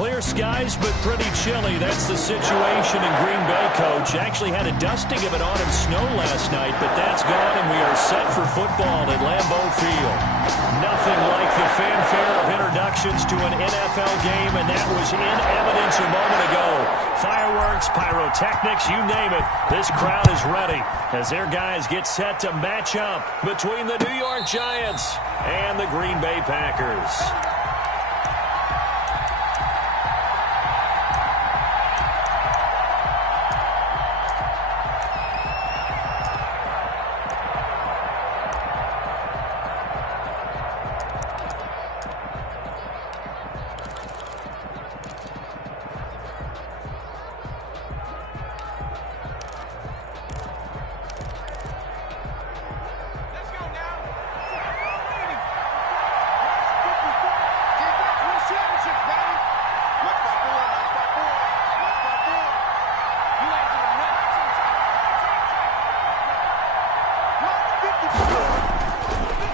Clear skies, but pretty chilly. That's the situation in Green Bay, Coach. Actually had a dusting of an autumn snow last night, but that's gone, and we are set for football at Lambeau Field. Nothing like the fanfare of introductions to an NFL game, and that was in evidence a moment ago. Fireworks, pyrotechnics, you name it. This crowd is ready as their guys get set to match up between the New York Giants and the Green Bay Packers.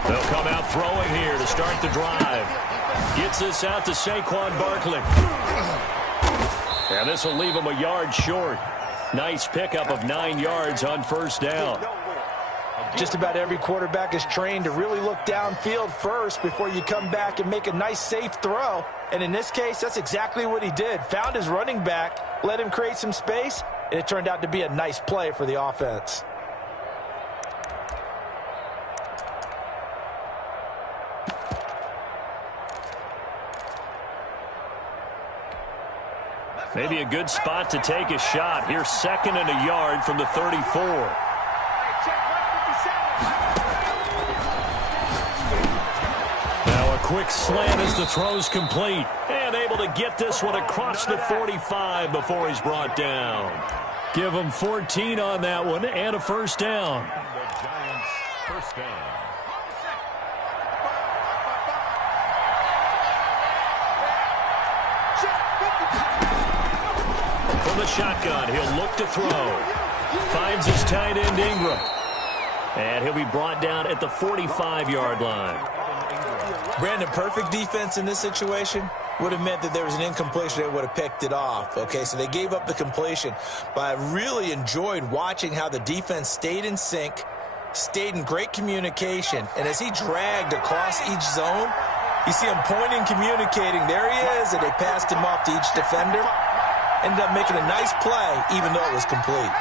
They'll come out throwing here to start the drive. Gets this out to Saquon Barkley. And this will leave him a yard short. Nice pickup of 9 yards on first down. Just about every quarterback is trained to really look downfield first before you come back and make a nice, safe throw. And in this case, that's exactly what he did. Found his running back, let him create some space, and it turned out to be a nice play for the offense. Maybe a good spot to take a shot. Here's 2nd and a yard from the 34. Now a quick slant as the throw's complete. And able to get this one across the 45 before he's brought down. Give him 14 on that one and a first down. The Giants' first down. From the shotgun, he'll look to throw. Finds his tight end, Ingram. And he'll be brought down at the 45-yard line. Brandon, perfect defense in this situation would have meant that there was an incompletion. They would have picked it off. Okay, so they gave up the completion. But I really enjoyed watching how the defense stayed in sync, stayed in great communication. And as he dragged across each zone, you see him pointing, communicating. There he is, and they passed him off to each defender. Ended up making a nice play, even though it was complete.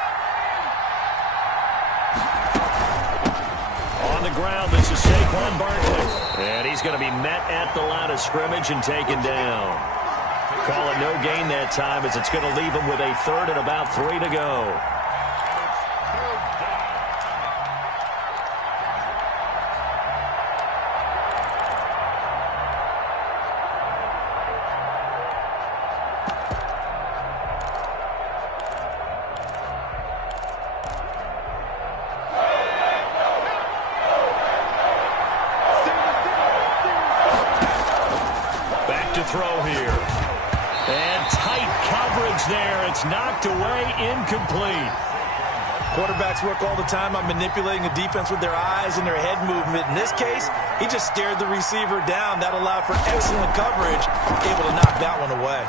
On the ground, this is Saquon Barkley. And he's going to be met at the line of scrimmage and taken down. Call it no gain that time as it's going to leave him with a 3rd and about 3 to go. Throw here. And tight coverage there. It's knocked away, incomplete. Quarterbacks work all the time on manipulating the defense with their eyes and their head movement. In this case, he just stared the receiver down. That allowed for excellent coverage, able to knock that one away.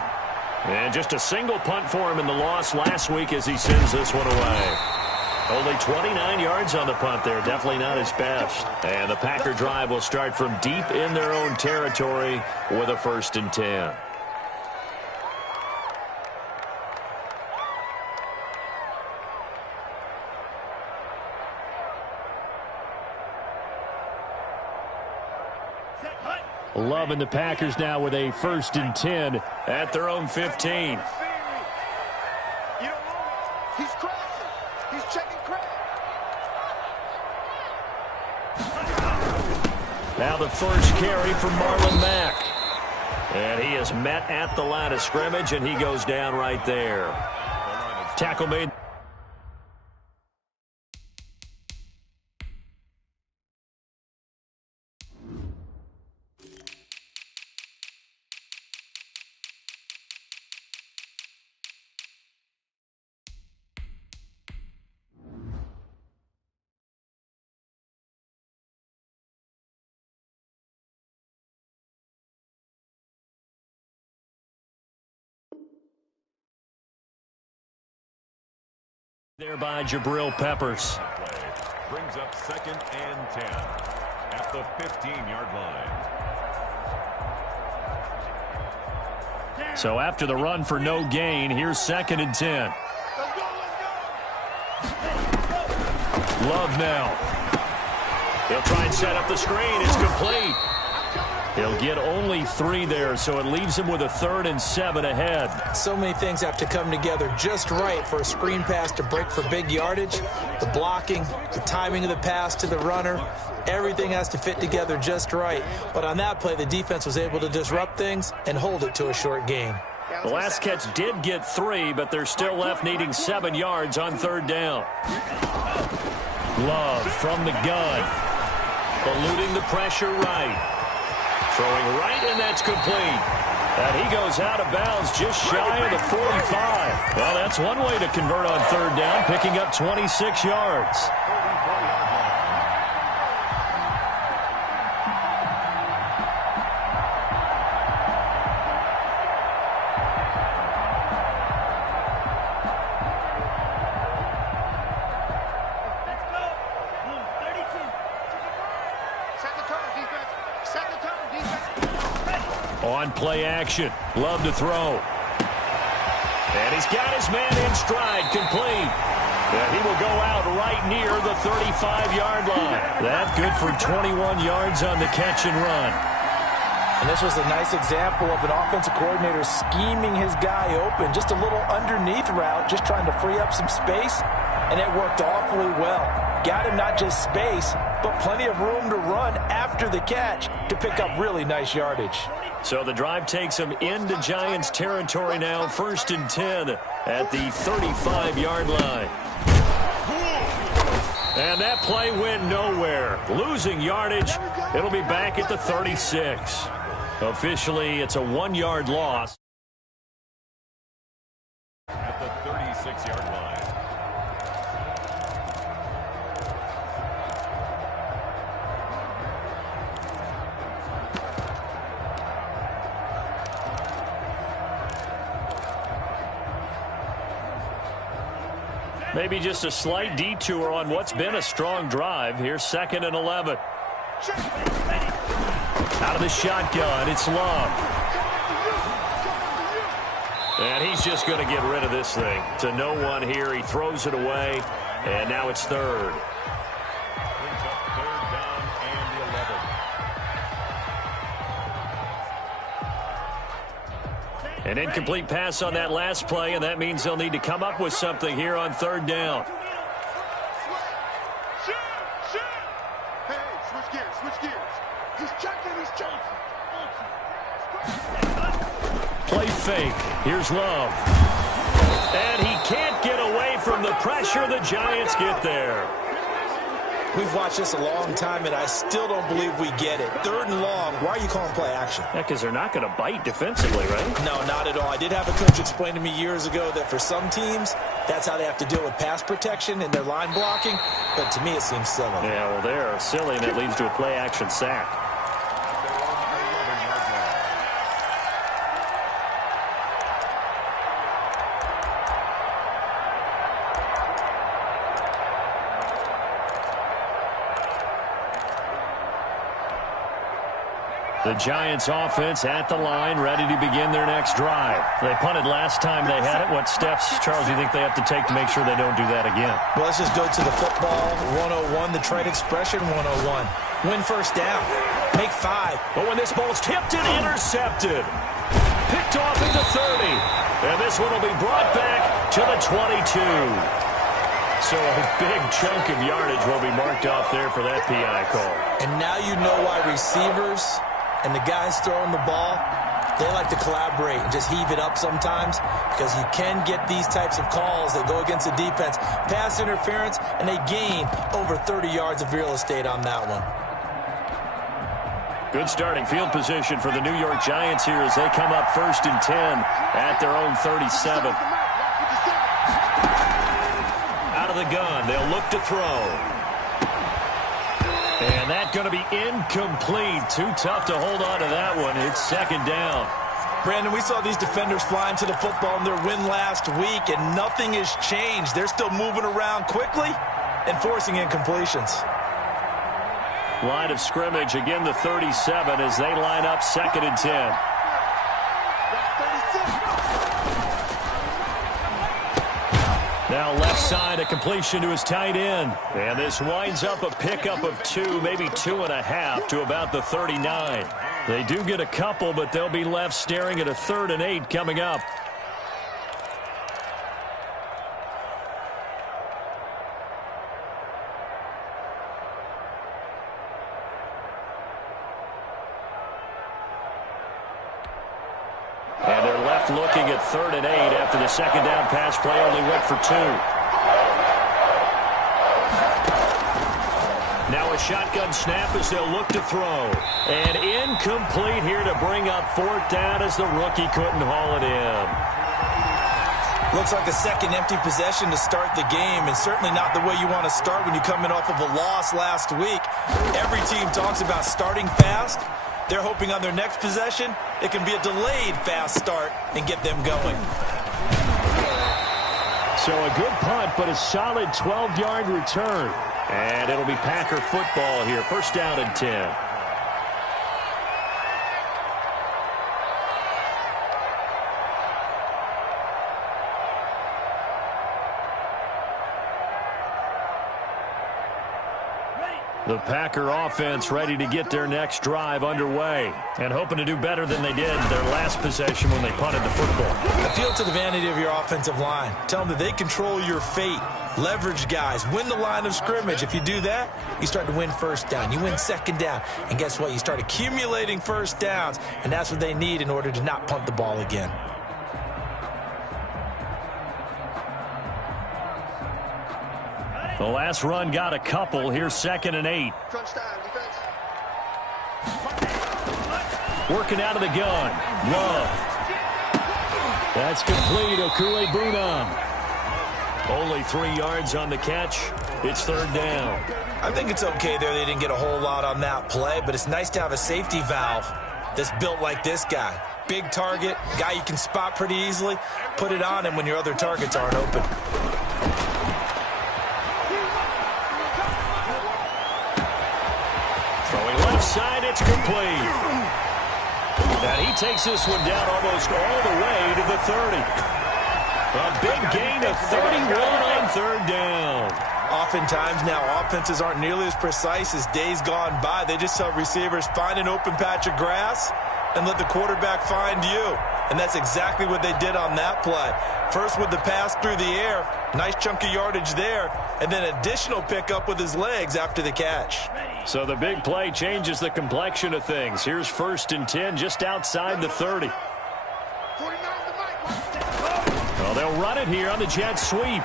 And just a single punt for him in the loss last week as he sends this one away. Only 29 yards on the punt there. Definitely not his best. And the Packer drive will start from deep in their own territory with a 1st and 10. Loving the Packers now with a 1st and 10 at their own 15. He's crashing. He's checking crash. Now the first carry from Marlon Mack. And he is met at the line of scrimmage, and he goes down right there. Tackle made. There by Jabril Peppers. Brings up 2nd and 10 at the 15-yard line. So after the run for no gain, here's 2nd and 10. Love now. He'll try and set up the screen. It's complete. He'll get only 3 there, so it leaves him with a 3rd and 7 ahead. So many things have to come together just right for a screen pass to break for big yardage. The blocking, the timing of the pass to the runner, everything has to fit together just right. But on that play, the defense was able to disrupt things and hold it to a short gain. The last catch did get 3, but they're still left needing 7 yards on 3rd down. Love from the gun. Eluding the pressure right. Throwing right, and that's complete. And he goes out of bounds just shy of the 45. Well, that's one way to convert on 3rd down, picking up 26 yards. On play action, Love to throw. And he's got his man in stride, complete. And he will go out right near the 35-yard line. That's good for 21 yards on the catch and run. And this was a nice example of an offensive coordinator scheming his guy open. Just a little underneath route, just trying to free up some space. And it worked awfully well. Got him not just space, but plenty of room to run after the catch to pick up really nice yardage. So the drive takes him into Giants territory now, 1st and 10 at the 35-yard line. And that play went nowhere. Losing yardage, it'll be back at the 36. Officially, it's a 1-yard loss. At the 36-yard line. Maybe just a slight detour on what's been a strong drive. Here's 2nd and 11. Out of the shotgun, it's Love. And he's just going to get rid of this thing. To no one here. He throws it away, and now it's 3rd. Brings up 3rd down and 11. An incomplete pass on that last play, and that means they'll need to come up with something here on 3rd down. Hey, switch gears. He's checking. Play fake. Here's Love. And he can't get away from the pressure. The Giants get there. We've watched this a long time, and I still don't believe we get it. 3rd and long. Why are you calling play action? Yeah, because they're not going to bite defensively, right? No, not at all. I did have a coach explain to me years ago that for some teams, that's how they have to deal with pass protection and their line blocking. But to me, it seems silly. Yeah, well, they're silly, and it leads to a play action sack. The Giants offense at the line, ready to begin their next drive. They punted last time they had it. What steps, Charles, do you think they have to take to make sure they don't do that again? Well, let's just go to the football 101, the trade expression 101. Win 1st down. Make 5. But when this ball's tipped and intercepted, picked off at the 30. And this one will be brought back to the 22. So a big chunk of yardage will be marked off there for that PI call. And now you know why receivers and the guys throwing the ball, they like to collaborate and just heave it up sometimes, because you can get these types of calls that go against the defense. Pass interference, and they gain over 30 yards of real estate on that one. Good starting field position for the New York Giants here as they come up 1st and 10 at their own 37. Out of the gun, they'll look to throw. And that's going to be incomplete. Too tough to hold on to that one. It's 2nd down. Brandon, we saw these defenders flying to the football in their win last week, and nothing has changed. They're still moving around quickly and forcing incompletions. Line of scrimmage, again the 37 as they line up 2nd and 10. Now left side, a completion to his tight end. And this winds up a pickup of 2, maybe 2.5 to about the 39. They do get a couple, but they'll be left staring at a 3rd and 8 coming up. And they're left looking at 3rd and 8 after the 2nd down pass play only went for 2. Now a shotgun snap as they'll look to throw. And incomplete here to bring up 4th down as the rookie couldn't haul it in. Looks like a second empty possession to start the game, and certainly not the way you want to start when you're coming off of a loss last week. Every team talks about starting fast. They're hoping on their next possession, it can be a delayed fast start and get them going. So a good punt, but a solid 12-yard return. And it'll be Packer football here. 1st down and 10. The Packer offense ready to get their next drive underway and hoping to do better than they did their last possession when they punted the football. Appeal to the vanity of your offensive line. Tell them that they control your fate. Leverage guys. Win the line of scrimmage. If you do that, you start to win 1st down. You win 2nd down. And guess what? You start accumulating 1st downs. And that's what they need in order to not punt the ball again. The last run got a couple. Here's 2nd and 8. Working out of the gun. Love. That's complete. BCUYBMANE. Only 3 yards on the catch. It's 3rd down. I think it's okay there. They didn't get a whole lot on that play, but it's nice to have a safety valve that's built like this guy. Big target, guy you can spot pretty easily. Put it on him when your other targets aren't open. Throwing left side, it's complete. And he takes this one down almost all the way to the 30. A big gain of 31 on 3rd down. Oftentimes now, offenses aren't nearly as precise as days gone by. They just tell receivers, find an open patch of grass and let the quarterback find you. And that's exactly what they did on that play. First with the pass through the air, nice chunk of yardage there, and then additional pickup with his legs after the catch. So the big play changes the complexion of things. Here's 1st and 10 just outside the 30. Well, they'll run it here on the jet sweep.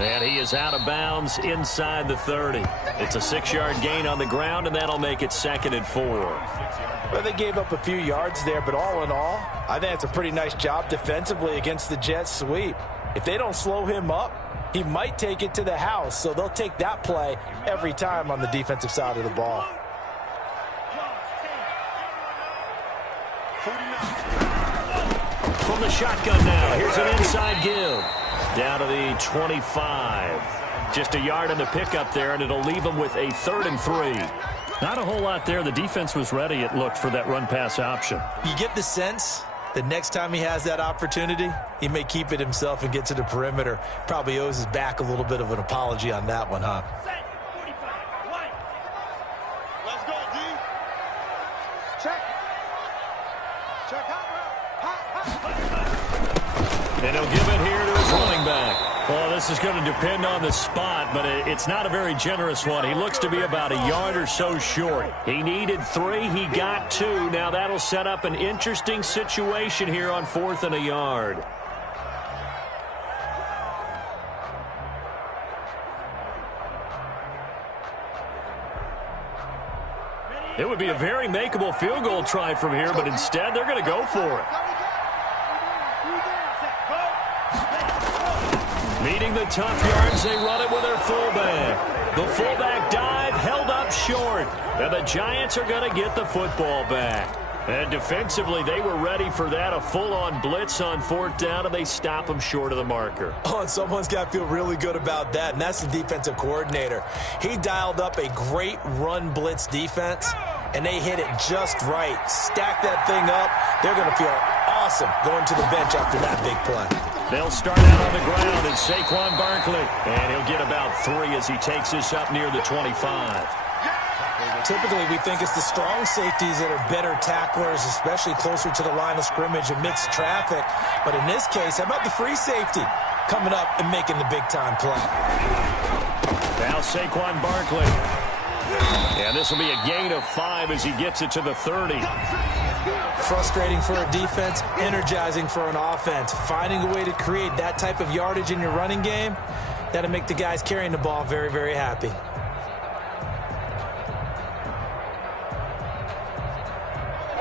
And he is out of bounds inside the 30. It's a 6-yard gain on the ground, and that'll make it 2nd and 4. Well, they gave up a few yards there, but all in all, I think it's a pretty nice job defensively against the jet sweep. If they don't slow him up, he might take it to the house, so they'll take that play every time on the defensive side of the ball. From the shotgun now, here's an inside give. Down to the 25. Just a yard on the pickup there, and it'll leave them with a 3rd and 3. Not a whole lot there. The defense was ready, it looked, for that run-pass option. You get the sense that next time he has that opportunity, he may keep it himself and get to the perimeter. Probably owes his back a little bit of an apology on that one, huh? Let's go, D. Check. Check out. And he'll give it here to his running back. Well, this is going to depend on the spot, but it's not a very generous one. He looks to be about a yard or so short. He needed 3. He got 2. Now that'll set up an interesting situation here on 4th and a yard. It would be a very makeable field goal try from here, but instead they're going to go for it. Meeting the tough yards, they run it with their fullback. The fullback dive held up short, and the Giants are going to get the football back. And defensively, they were ready for that, a full-on blitz on 4th down, and they stop them short of the marker. Oh, and someone's got to feel really good about that, and that's the defensive coordinator. He dialed up a great run blitz defense, and they hit it just right. Stack that thing up. They're going to feel awesome going to the bench after that big play. They'll start out on the ground, and Saquon Barkley. And he'll get about 3 as he takes this up near the 25. Typically, we think it's the strong safeties that are better tacklers, especially closer to the line of scrimmage amidst traffic. But in this case, how about the free safety coming up and making the big-time play? Now Saquon Barkley. And this will be a gain of 5 as he gets it to the 30. Frustrating for a defense, energizing for an offense. Finding a way to create that type of yardage in your running game, that'll make the guys carrying the ball very, very happy.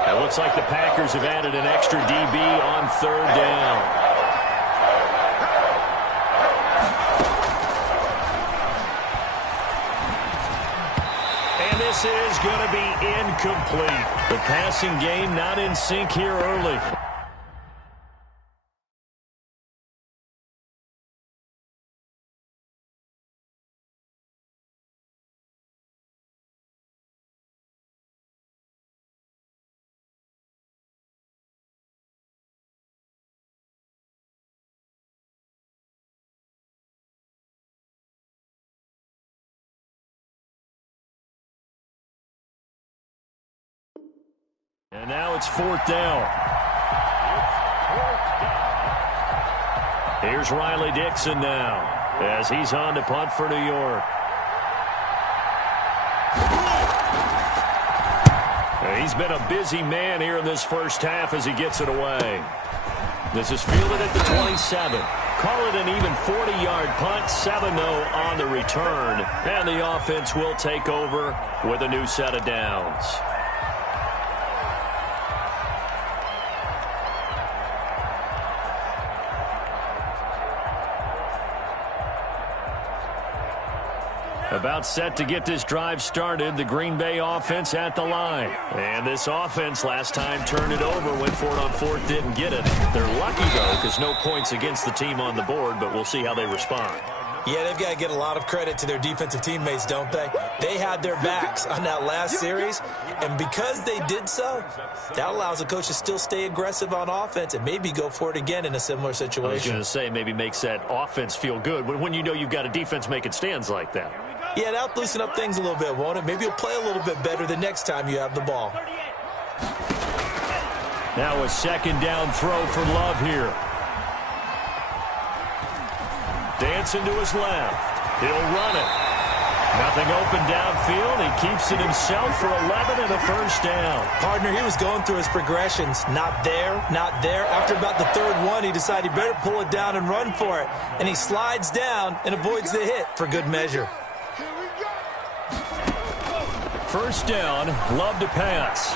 It looks like the Packers have added an extra DB on 3rd down. And this is going to be incomplete. The passing game not in sync here early. And now it's 4th down. Here's Riley Dixon now as he's on to punt for New York. He's been a busy man here in this first half as he gets it away. This is fielded at the 27. Call it an even 40-yard punt, 7-0 on the return. And the offense will take over with a new set of downs. About set to get this drive started, the Green Bay offense at the line. And this offense last time turned it over, went for it on 4th, didn't get it. They're lucky, though, because no points against the team on the board, but we'll see how they respond. Yeah, they've got to get a lot of credit to their defensive teammates, don't they? They had their backs on that last series, and because they did so, that allows the coach to still stay aggressive on offense and maybe go for it again in a similar situation. I was going to say, maybe makes that offense feel good when you know you've got a defense making stands like that. Yeah, that'll loosen up things a little bit, won't it? Maybe you'll play a little bit better the next time you have the ball. Now a 2nd down throw for Love here. Dancing to his left. He'll run it. Nothing open downfield. He keeps it himself for 11 and a 1st down. Partner, he was going through his progressions. Not there, not there. After about the 3rd one, he decided he better pull it down and run for it. And he slides down and avoids the hit for good measure. 1st down, Love to pass.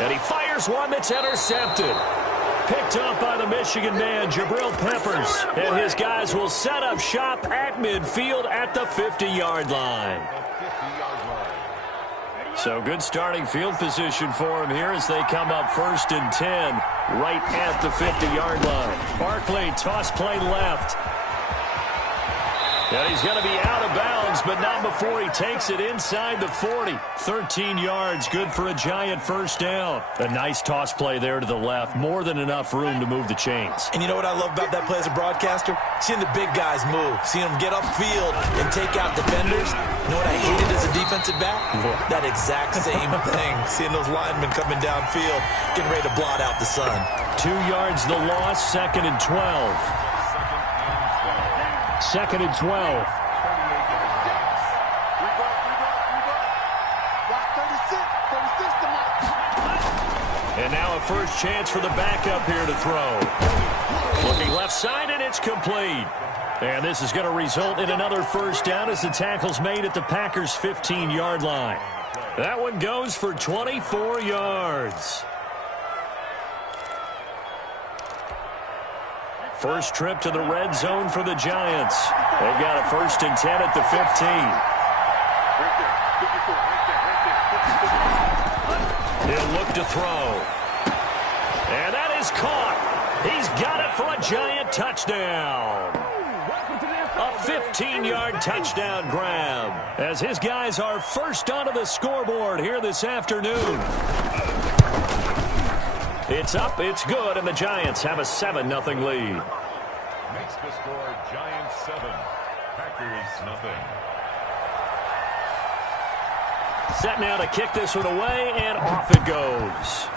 And he fires one that's intercepted. Picked up by the Michigan man, Jabril Peppers. And his guys will set up shop at midfield at the 50-yard line. So good starting field position for him here as they come up 1st and 10 right at the 50-yard line. Barkley, toss play left. And he's going to be out of bounds, but not before he takes it inside the 40. 13 yards, good for a giant 1st down. A nice toss play there to the left. More than enough room to move the chains. And you know what I love about that play as a broadcaster? Seeing the big guys move. Seeing them get upfield and take out defenders. You know what I hated as a defensive back? That exact same thing. Seeing those linemen coming downfield, getting ready to blot out the sun. 2 yards the loss, 2nd and 12. 2nd and 12. And now a first chance for the backup here to throw. Looking left side, and it's complete. And this is going to result in another 1st down as the tackle's made at the Packers' 15-yard line. That one goes for 24 yards. First trip to the red zone for the Giants. They've got a 1st and 10 at the 15. He'll look to throw. And that is caught. He's got it for a giant touchdown. A 15-yard touchdown grab as his guys are first onto the scoreboard here this afternoon. It's up, it's good, and the Giants have a 7-0 lead. Makes the score Giants 7, Packers nothing. Set now to kick this one away, and off it goes.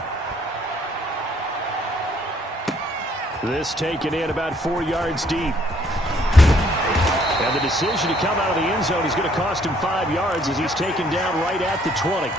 This taken in about 4 yards deep. And the decision to come out of the end zone is going to cost him 5 yards as he's taken down right at the 20.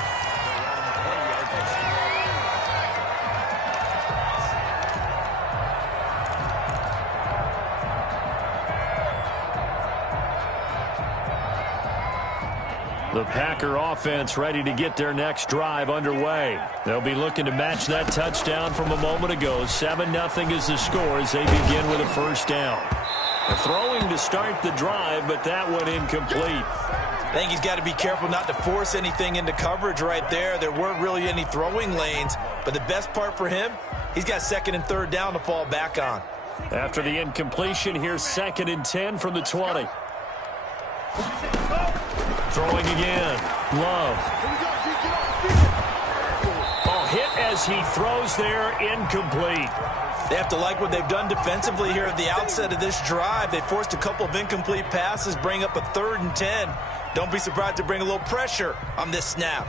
The Packer offense ready to get their next drive underway. They'll be looking to match that touchdown from a moment ago. 7-0 is the score as they begin with a first down. They're throwing to start the drive, but that one incomplete. I think he's got to be careful not to force anything into coverage right there. There weren't really any throwing lanes, but the best part for him, he's got 2nd and 3rd down to fall back on. After the incompletion, here's 2nd and 10 from the 20. Throwing again. Love. Oh, hit as he throws there, incomplete. They have to like what they've done defensively here at the outset of this drive. They forced a couple of incomplete passes, bring up a 3rd and 10. Don't be surprised to bring a little pressure on this snap.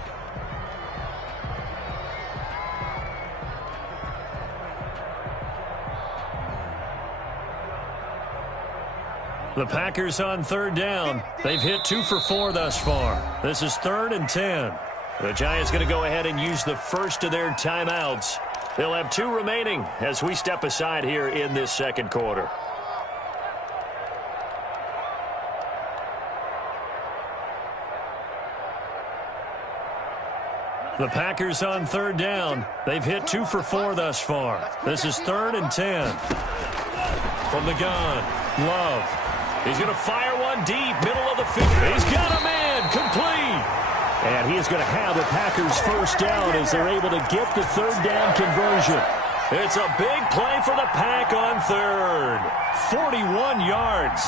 The Packers on 3rd down. They've hit 2 for 4 thus far. This is 3rd and 10. The Giants going to go ahead and use the first of their timeouts. They'll have 2 remaining as we step aside here in this second quarter. The Packers on 3rd down. They've hit 2 for 4 thus far. This is 3rd and 10. From the gun, Love. He's going to fire one deep, middle of the field. He's got a man, complete. And he is going to have the Packers first down as they're able to get the 3rd down conversion. It's a big play for the Pack on 3rd. 41 yards.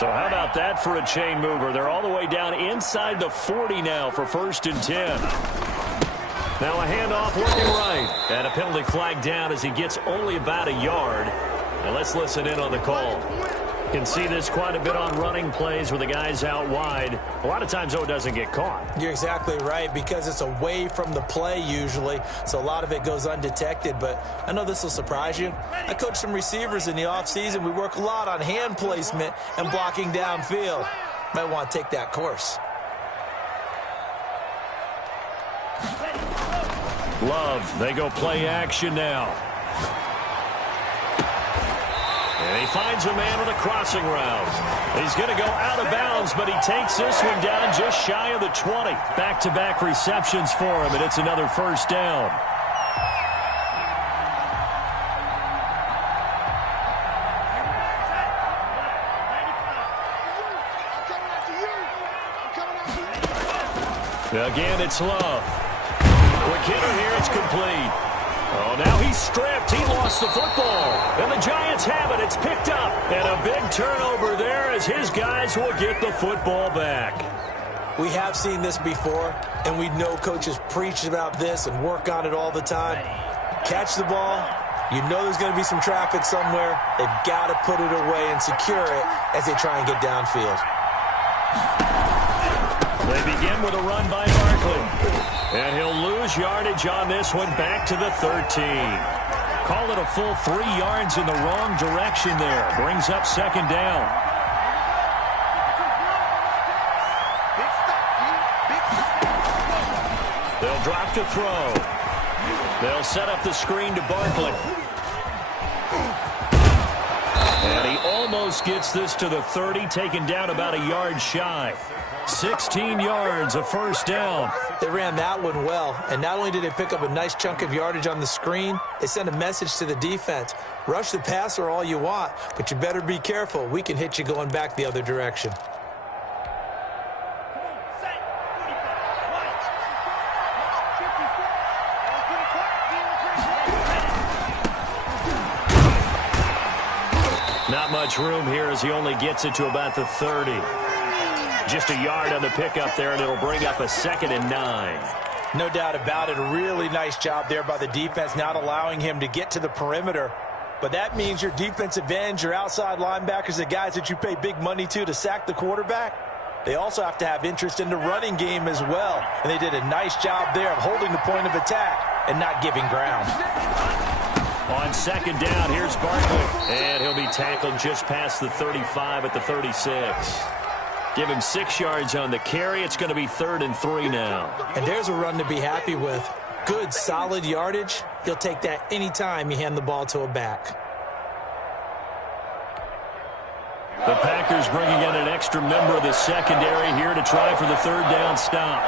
So how about that for a chain mover? They're all the way down inside the 40 now for 1st and 10. Now a handoff working right. And a penalty flag down as he gets only about a yard. And let's listen in on the call. You can see this quite a bit on running plays with the guys out wide. A lot of times, though, it doesn't get caught. You're exactly right, because it's away from the play usually, so a lot of it goes undetected. But I know this will surprise you. I coach some receivers in the offseason. We work a lot on hand placement and blocking downfield. Might want to take that course. Love, they go play action now. And he finds a man on the crossing route. He's going to go out of bounds, but he takes this one down just shy of the 20. Back-to-back receptions for him, and it's another first down. Again, it's Love. Quick hitter here, it's complete. Oh, now he's stripped. He lost the football. And the Giants have it. It's picked up. And a big turnover there as his guys will get the football back. We have seen this before, and we know coaches preach about this and work on it all the time. Catch the ball. You know there's going to be some traffic somewhere. They've got to put it away and secure it as they try and get downfield. They begin with a run by Barkley. And he'll lose yardage on this one back to the 13. Call it a full 3 yards in the wrong direction there. Brings up 2nd down. They'll drop to throw. They'll set up the screen to Barkley. And he almost gets this to the 30, taken down about a yard shy. 16 yards, a first down. They ran that one well, and not only did they pick up a nice chunk of yardage on the screen, they sent a message to the defense. Rush the passer all you want, but you better be careful. We can hit you going back the other direction. Not much room here as he only gets it to about the 30. Just a yard on the pickup there, and it'll bring up a 2nd and 9. No doubt about it. A really nice job there by the defense, not allowing him to get to the perimeter. But that means your defensive ends, your outside linebackers, the guys that you pay big money to sack the quarterback, they also have to have interest in the running game as well. And they did a nice job there of holding the point of attack and not giving ground. On 2nd down, here's Barkley. And he'll be tackled just past the 35 at the 36. Give him 6 yards on the carry. It's going to be 3rd and 3 now. And there's a run to be happy with. Good, solid yardage. He'll take that anytime you hand the ball to a back. The Packers bringing in an extra member of the secondary here to try for the 3rd down stop.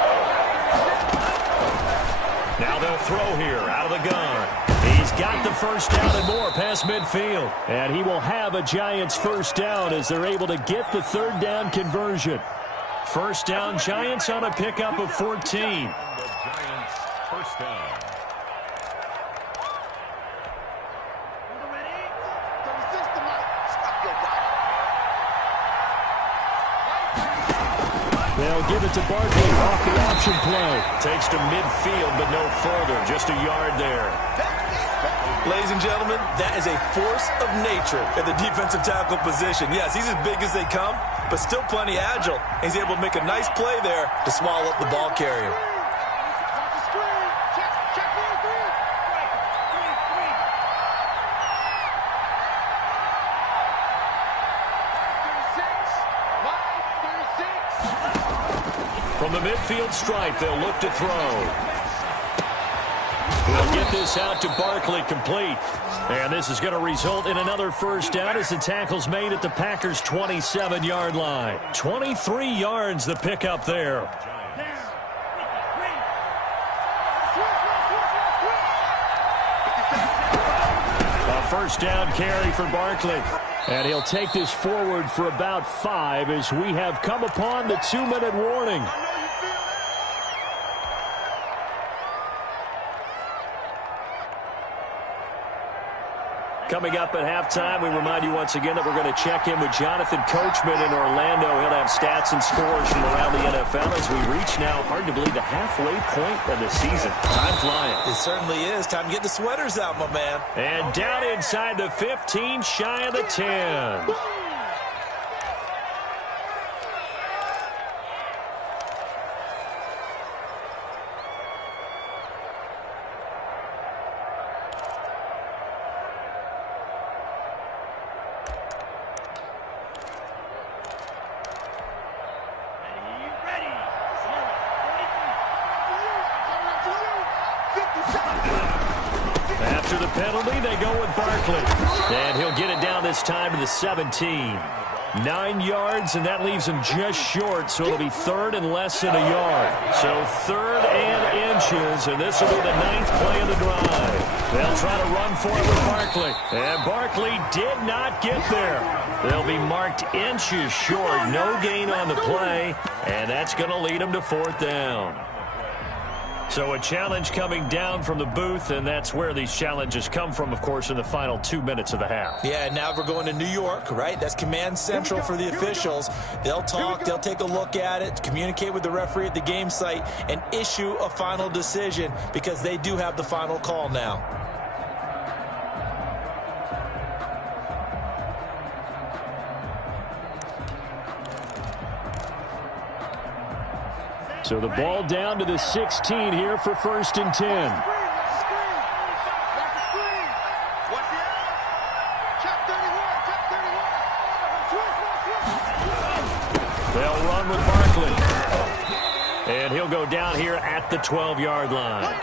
Now they'll throw here out of the gun. He's got the 1st down and more past midfield. And he will have a Giants 1st down as they're able to get the 3rd down conversion. 1st down, Giants on a pickup of 14. The Giants 1st down. They'll give it to Barkley off the option play. Takes to midfield, but no further. Just a yard there. Ladies and gentlemen, that is a force of nature in the defensive tackle position. Yes, he's as big as they come, but still plenty agile. He's able to make a nice play there to swallow up the ball carrier. From the midfield stripe, they'll look to throw. We'll get this out to Barkley, complete. And this is going to result in another 1st down as the tackle's made at the Packers' 27-yard line. 23 yards the pickup there. A 1st down carry for Barkley. And he'll take this forward for about 5 as we have come upon the 2-minute warning. Coming up at halftime, we remind you once again that we're going to check in with Jonathan Coachman in Orlando. He'll have stats and scores from around the NFL as we reach now, hard to believe, the halfway point of the season. Time flying. It certainly is. Time to get the sweaters out, my man. And down inside the 15, shy of the 10. After the penalty, they go with Barkley. And he'll get it down this time to the 17. 9 yards, and that leaves him just short, so it'll be 3rd and less than a yard. So 3rd and inches, and this will be the 9th play of the drive. They'll try to run for it with Barkley. And Barkley did not get there. They'll be marked inches short. No gain on the play, and that's going to lead them to 4th down. So a challenge coming down from the booth, and that's where these challenges come from, of course, in the final 2 minutes of the half. Yeah, now we're going to New York, right? That's command central for the officials. They'll talk, they'll take a look at it, communicate with the referee at the game site, and issue a final decision because they do have the final call now. So the ball down to the 16 here for 1st and 10. They'll run with Barkley. And he'll go down here at the 12-yard line.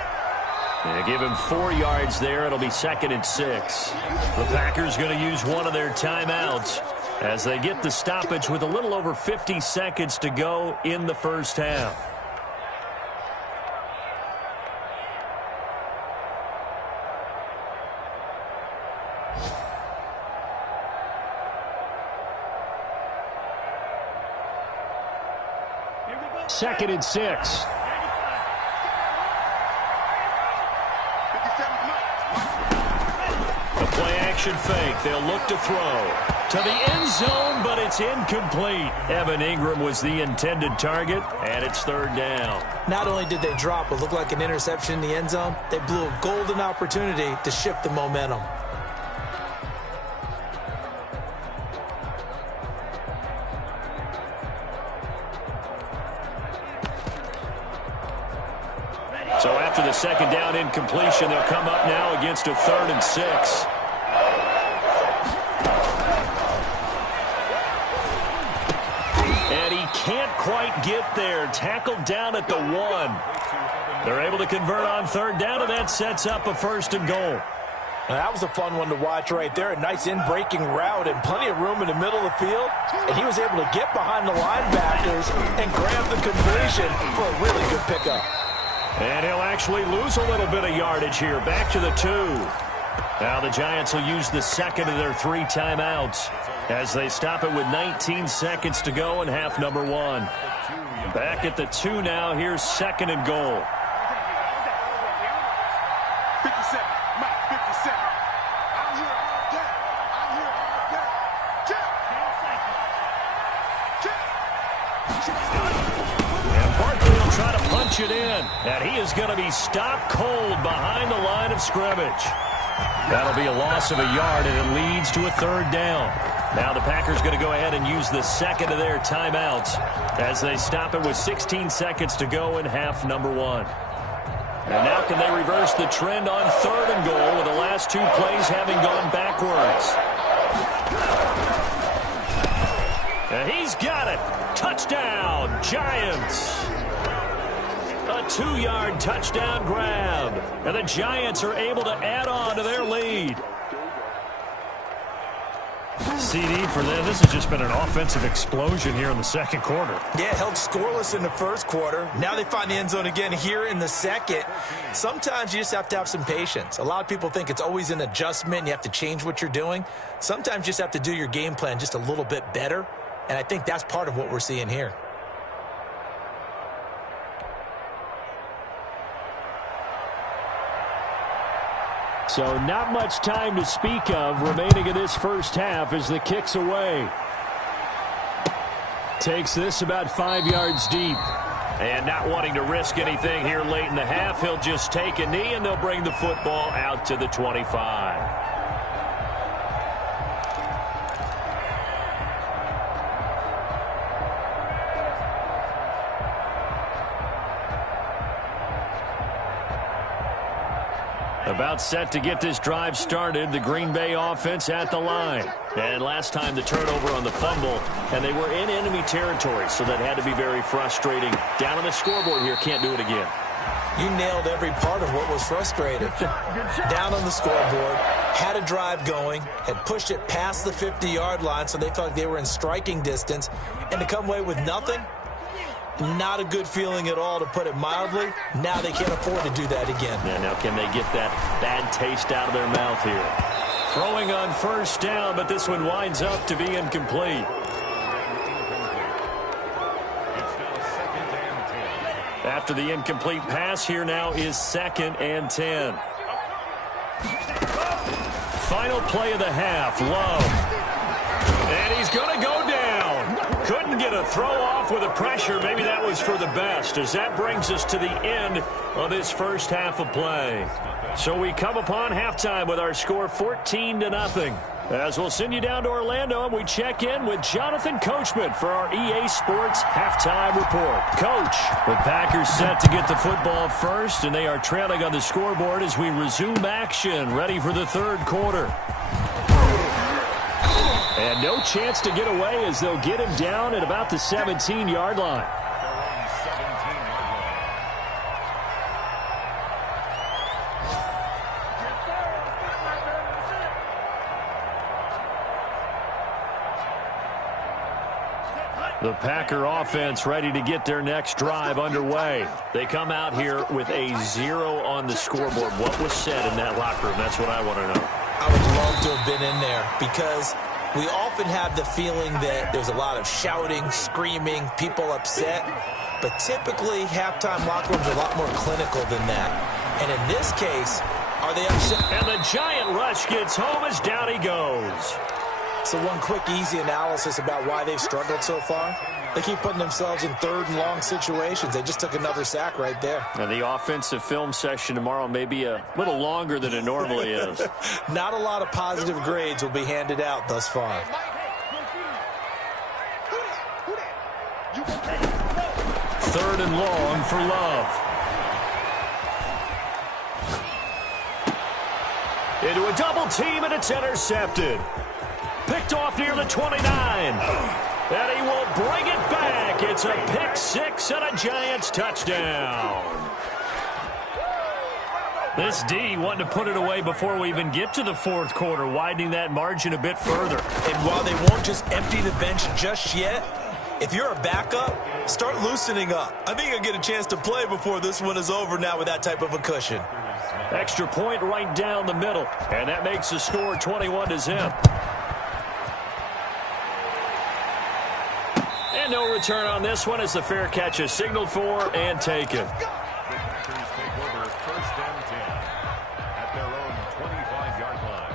And give him 4 yards there. It'll be 2nd and 6. The Packers going to use one of their timeouts as they get the stoppage with a little over 50 seconds to go in the first half. Second and 6. The play action fake. They'll look to throw. to the end zone, but it's incomplete. Evan Ingram was the intended target, and it's third down. Not only did they drop what looked like an interception in the end zone, they blew a golden opportunity to shift the momentum. So after the second down incompletion, they'll come up now against a 3rd and 6. And he can't quite get there. Tackled down at the 1. They're able to convert on 3rd down, and that sets up a 1st and goal. Now, that was a fun one to watch right there. A nice in-breaking route and plenty of room in the middle of the field. And he was able to get behind the linebackers and grab the completion for a really good pickup. And he'll actually lose a little bit of yardage here. Back to the 2. Now the Giants will use the second of their 3 timeouts as they stop it with 19 seconds to go in half number 1. Back at the 2 now. Here's 2nd and goal. 57. Mike, 57. I'm here all day. I'm here all day. Check. And Barkley will try to punch it in. And he is going to be stopped cold behind the line of scrimmage. That'll be a loss of a yard, and it leads to a 3rd down. Now the Packers going to go ahead and use the second of their timeouts as they stop it with 16 seconds to go in half number 1. And now can they reverse the trend on 3rd and goal with the last 2 plays having gone backwards? And he's got it. Touchdown, Giants. A 2-yard touchdown grab. And the Giants are able to add on to their lead. CD for them. This has just been an offensive explosion here in the second quarter. Yeah, held scoreless in the first quarter. Now they find the end zone again here in the second. Sometimes you just have to have some patience. A lot of people think it's always an adjustment. You have to change what you're doing. Sometimes you just have to do your game plan just a little bit better. And I think that's part of what we're seeing here. So not much time to speak of remaining in this first half as the kick's away. Takes this about 5 yards deep. And not wanting to risk anything here late in the half, he'll just take a knee and they'll bring the football out to the 25. About set to get this drive started, the Green Bay offense at the line. And last time the turnover on the fumble, and they were in enemy territory, so that had to be very frustrating. Down on the scoreboard here, can't do it again. You nailed every part of what was frustrating. Down on the scoreboard, had a drive going, had pushed it past the 50-yard line, so they felt like they were in striking distance, and to come away with nothing, not a good feeling at all, to put it mildly. Now they can't afford to do that again. Yeah, now can they get that bad taste out of their mouth here? Throwing on 1st down, but this one winds up to be incomplete. After the incomplete pass, here now is 2nd and 10. Final play of the half, Love. And he's going to go down. Couldn't get a throw off with the pressure. Maybe that was for the best, as that brings us to the end of this first half of play. So we come upon halftime with our score 14-0. As we'll send you down to Orlando, and we check in with Jonathan Coachman for our EA Sports Halftime Report. Coach, the Packers set to get the football first, and they are trailing on the scoreboard as we resume action, ready for the 3rd quarter. And no chance to get away as they'll get him down at about the 17-yard line. The Packer offense ready to get their next drive underway. They come out here with a 0 on the scoreboard. What was said in that locker room? That's what I want to know. I would love to have been in there, because we often have the feeling that there's a lot of shouting, screaming, people upset. But typically, halftime locker rooms are a lot more clinical than that. And in this case, are they upset? And the giant rush gets home as down he goes. So one quick, easy analysis about why they've struggled so far. They keep putting themselves in third and long situations. They just took another sack right there. Now, the offensive film session tomorrow may be a little longer than it normally is. Not a lot of positive grades will be handed out thus far. Third and long for Love. Into a double team, and it's intercepted. Picked off near the 29. And he will bring it back. It's a pick six and a Giants touchdown. This D wanting to put it away before we even get to the fourth quarter, widening that margin a bit further. And while they won't just empty the bench just yet, if you're a backup, start loosening up. I think you'll get a chance to play before this one is over now with that type of a cushion. Extra point right down the middle. And that makes the score 21-0. And no return on this one as the fair catch is signaled for and taken. The Packers take over first and 10 at their own 25-yard line.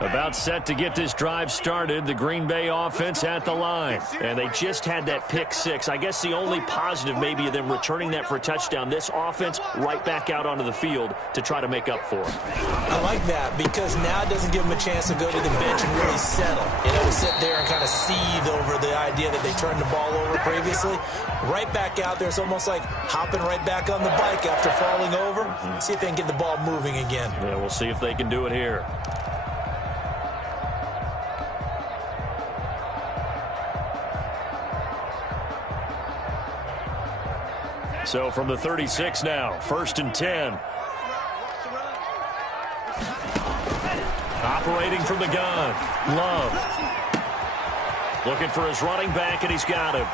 About set to get this drive started, the Green Bay offense at the line. And they just had that pick six. I guess the only positive maybe of them returning that for a touchdown. This offense right back out onto the field to try to make up for it. I like that because now it doesn't give them a chance to go to the bench and really settle. You know, to sit there and kind of seethe over the idea that they turned the ball over previously. Right back out there. It's almost like hopping right back on the bike after falling over. See if they can get the ball moving again. Yeah, we'll see if they can do it here. So from the 36 now, first and 10. Operating from the gun, Love. Looking for his running back, and he's got him.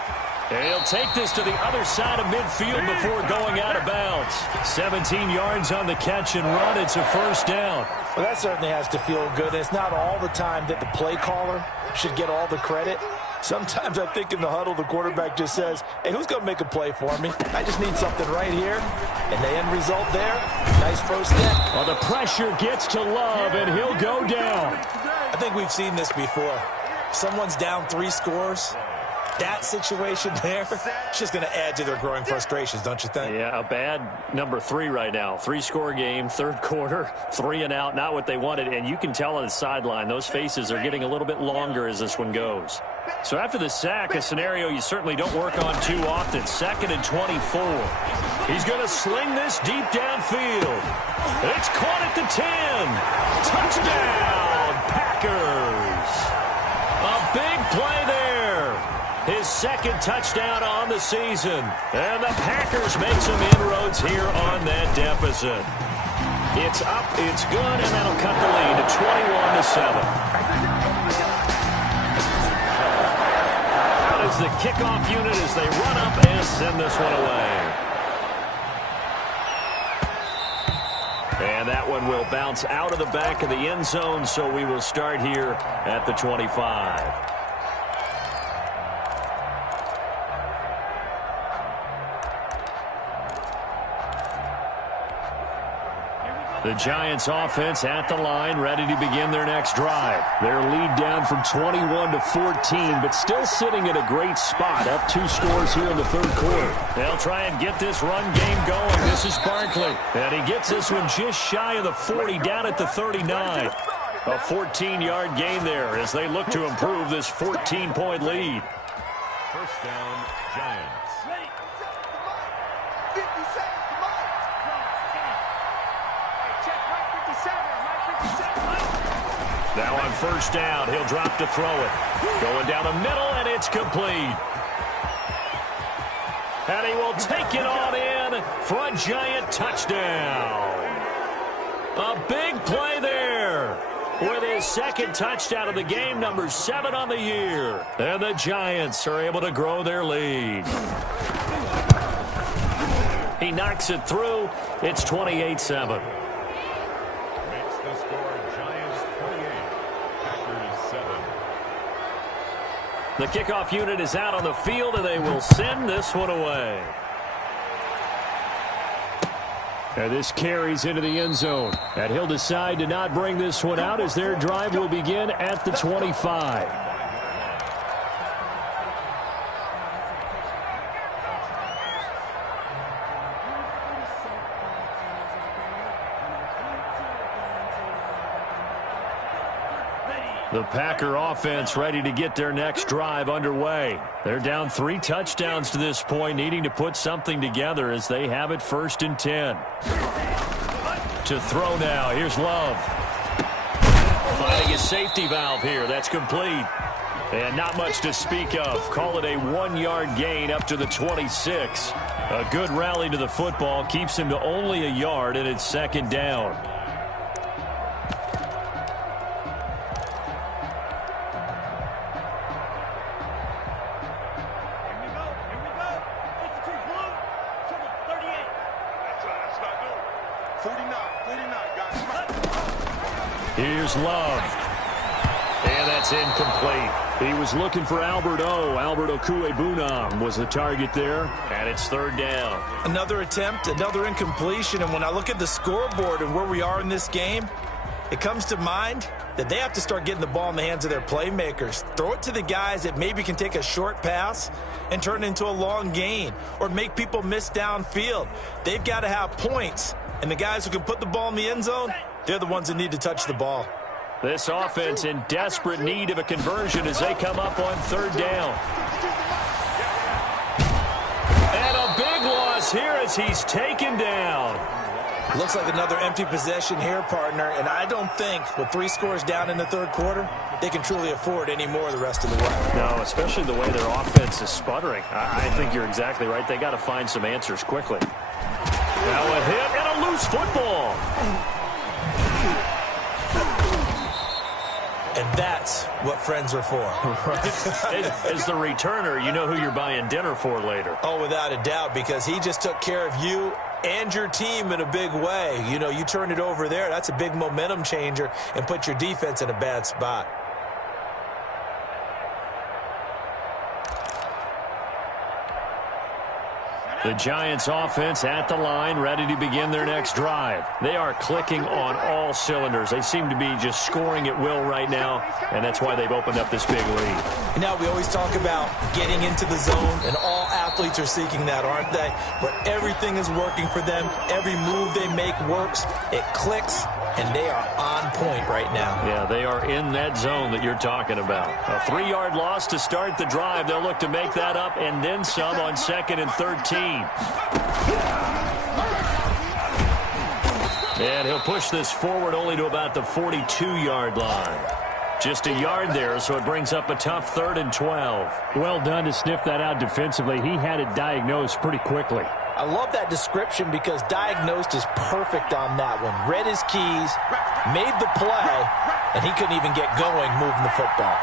And he'll take this to the other side of midfield before going out of bounds. 17 yards on the catch and run. It's a first down. Well, that certainly has to feel good. It's not all the time that the play caller should get all the credit. Sometimes I think in the huddle, the quarterback just says, hey, who's going to make a play for me? I just need something right here. And the end result there, nice first step. Well, the pressure gets to Love, and he'll go down. I think we've seen this before. Someone's down 3 scores. That situation there, it's just going to add to their growing frustrations, don't you think? Yeah, a bad number 3 right now. 3-score game, third quarter, 3 and out, not what they wanted. And you can tell on the sideline, those faces are getting a little bit longer as this one goes. So after the sack, a scenario you certainly don't work on too often. 2nd and 24. He's going to sling this deep downfield. It's caught at the 10. Touchdown, Packers. A big play there. His second touchdown on the season. And the Packers make some inroads here on that deficit. It's up, it's good, and that'll cut the lead to 21-7. Out is the kickoff unit as they run up and send this one away. And that one will bounce out of the back of the end zone, so we will start here at the 25. The Giants offense at the line, ready to begin their next drive. Their lead down from 21-14, but still sitting at a great spot, up 2 scores here in the third quarter. They'll try and get this run game going. This is Barkley, and he gets this one just shy of the 40, down at the 39. A 14-yard gain there as they look to improve this 14-point lead. First down, Giants. Now on first down, he'll drop to throw it. Going down the middle, and it's complete. And he will take it on in for a Giant touchdown. A big play there with his second touchdown of the game, number 7 on the year. And the Giants are able to grow their lead. He knocks it through. It's 28-7. The kickoff unit is out on the field, and they will send this one away. And this carries into the end zone. And he'll decide to not bring this one out as their drive will begin at the 25. The Packer offense ready to get their next drive underway. They're down 3 touchdowns to this point, needing to put something together as they have it 1st and 10. To throw now. Here's Love. Finding a safety valve here. That's complete. And not much to speak of. Call it a 1-yard gain up to the 26. A good rally to the football keeps him to only a yard, and it's 2nd down. Here's Love. And that's incomplete. He was looking for BCUYBMANE was the target there, and it's 3rd down. Another attempt, another incompletion, and when I look at the scoreboard and where we are in this game, it comes to mind that they have to start getting the ball in the hands of their playmakers. Throw it to the guys that maybe can take a short pass and turn it into a long gain or make people miss downfield. They've got to have points, and the guys who can put the ball in the end zone, they're the ones that need to touch the ball. This offense in desperate need of a conversion as they come up on 3rd down. And a big loss here as he's taken down. Looks like another empty possession here, partner, and I don't think with 3 scores down in the 3rd quarter, they can truly afford any more the rest of the way. No, especially the way their offense is sputtering. I think you're exactly right. They got to find some answers quickly. Now a hit and a loose football. And that's what friends are for. Right. As the returner, you know who you're buying dinner for later. Oh, without a doubt, because he just took care of you and your team in a big way. You know, you turn it over there, that's a big momentum changer and put your defense in a bad spot. The Giants offense at the line, ready to begin their next drive. They are clicking on all cylinders. They seem to be just scoring at will right now, and that's why they've opened up this big lead. Now, we always talk about getting into the zone, and all athletes are seeking that, aren't they? Where everything is working for them, every move they make works, it clicks, and they are on point right now. Yeah, they are in that zone that you're talking about. A 3-yard loss to start the drive. They'll look to make that up and then some on 2nd and 13. And he'll push this forward only to about the 42-yard line. Just a yard there, so it brings up a tough 3rd and 12. Well done to sniff that out defensively. He had it diagnosed pretty quickly. I love that description because diagnosed is perfect on that one. Read his keys, made the play, and he couldn't even get going moving the football.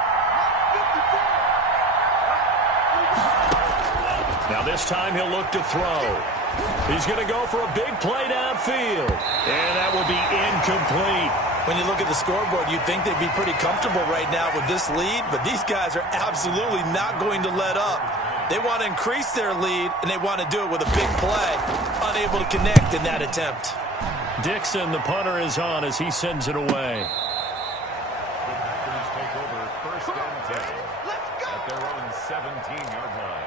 Now this time he'll look to throw. He's going to go for a big play downfield. And that will be incomplete. When you look at the scoreboard, you'd think they'd be pretty comfortable right now with this lead, but these guys are absolutely not going to let up. They want to increase their lead, and they want to do it with a big play. Unable to connect in that attempt. Dixon, the punter, is on as he sends it away. Packers take over 1st and 10 at their own 17-yard line.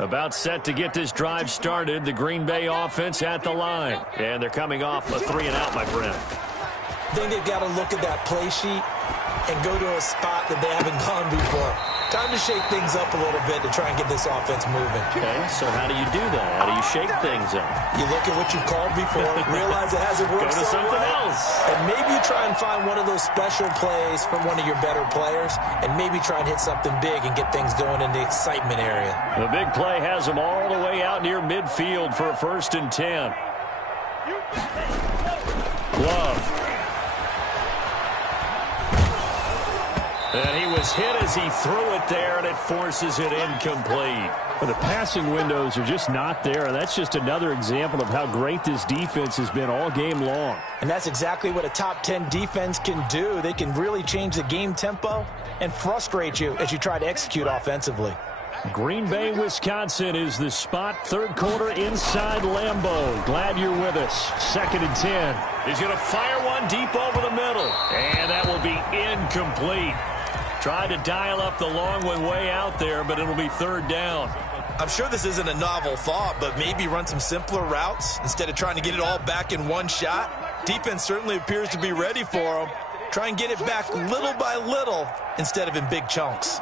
About set to get this drive started. The Green Bay offense at the line. And they're coming off a 3-and-out, my friend. I think they've got to look at that play sheet and go to a spot that they haven't gone before. Time to shake things up a little bit to try and get this offense moving. Okay, so how do you do that? How do you shake things up? You look at what you called before, realize it hasn't worked Go to so something well, else. and maybe you try and find one of those special plays from one of your better players, and maybe try and hit something big and get things going in the excitement area. The big play has them all the way out near midfield for a 1st and 10. Love. And he was hit as he threw it there, and it forces it incomplete. Well, the passing windows are just not there, and that's just another example of how great this defense has been all game long. And that's exactly what a top 10 defense can do. They can really change the game tempo and frustrate you as you try to execute offensively. Green Bay, Wisconsin is the spot. Third quarter inside Lambeau. Glad you're with us. 2nd and 10. He's going to fire one deep over the middle. And that will be incomplete. Tried to dial up the long one way out there, but it'll be 3rd down. I'm sure this isn't a novel thought, but maybe run some simpler routes instead of trying to get it all back in one shot. Defense certainly appears to be ready for him. Try and get it back little by little instead of in big chunks.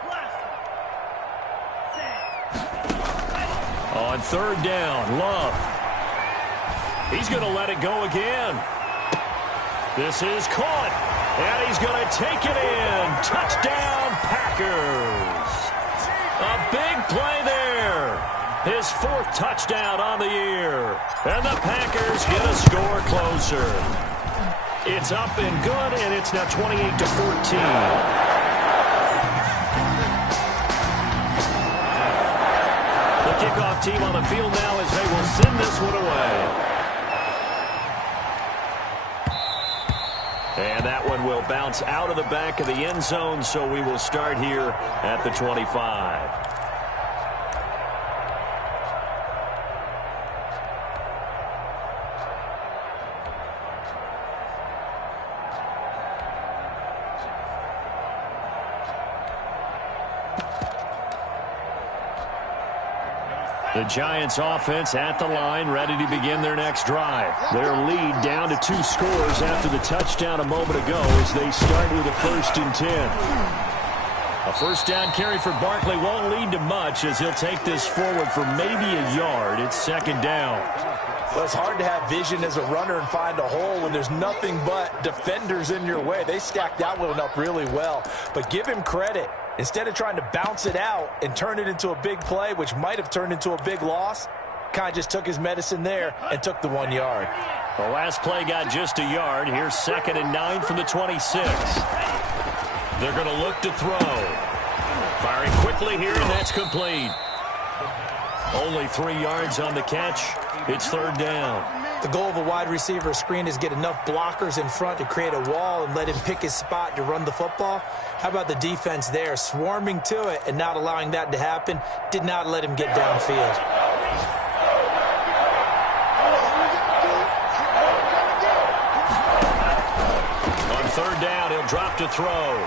On 3rd down, Love. He's going to let it go again. This is caught, and he's going to take it in. Touchdown, Packers. A big play there. His 4th touchdown on the year. And the Packers get a score closer. It's up and good, and it's now 28-14. Kickoff team on the field now as they will send this one away. And that one will bounce out of the back of the end zone, so we will start here at the 25. The Giants offense at the line, ready to begin their next drive. Their lead down to 2 scores after the touchdown a moment ago as they start with a 1st and 10. A 1st down carry for Barkley won't lead to much as he'll take this forward for maybe a yard. It's 2nd down. Well, it's hard to have vision as a runner and find a hole when there's nothing but defenders in your way. They stacked that one up really well. But give him credit. Instead of trying to bounce it out and turn it into a big play, which might have turned into a big loss, kind of just took his medicine there and took the 1 yard. The last play got just a yard. Here's 2nd and 9 from the 26. They're going to look to throw. Firing quickly here, and that's complete. Only 3 yards on the catch. It's 3rd down. The goal of a wide receiver screen is get enough blockers in front to create a wall and let him pick his spot to run the football. How about the defense there, swarming to it and not allowing that to happen? Did not let him get downfield. On 3rd down, he'll drop to throw.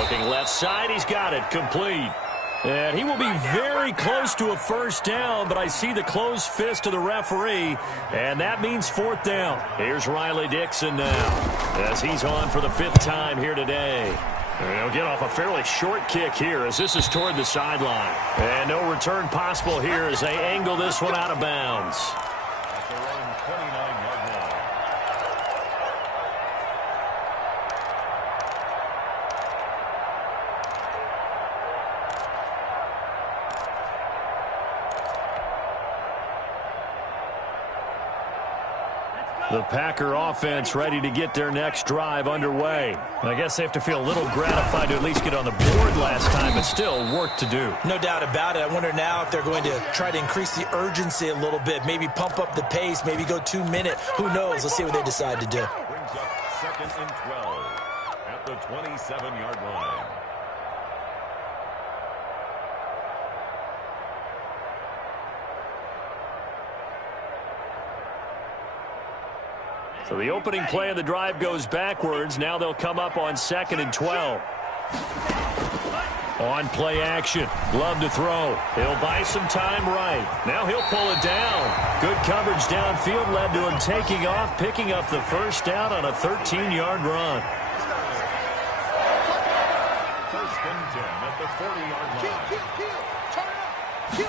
Looking left side, he's got it, complete. And he will be very close to a 1st down, but I see the closed fist of the referee, and that means 4th down. Here's Riley Dixon now, as he's on for the 5th time here today. And he'll get off a fairly short kick here as this is toward the sideline. And no return possible here as they angle this one out of bounds. At their own 29-yard line. The Packer offense ready to get their next drive underway. I guess they have to feel a little gratified to at least get on the board last time, but still work to do. No doubt about it. I wonder now if they're going to try to increase the urgency a little bit, maybe pump up the pace, maybe go 2-minute. Who knows? Let's see what they decide to do. Brings up 2nd and 12 at the 27-yard line. So the opening play of the drive goes backwards. Now they'll come up on 2nd and 12. On play action. Love to throw. He'll buy some time right. Now he'll pull it down. Good coverage downfield led to him taking off, picking up the 1st down on a 13-yard run. 1st and 10 at the 40-yard line.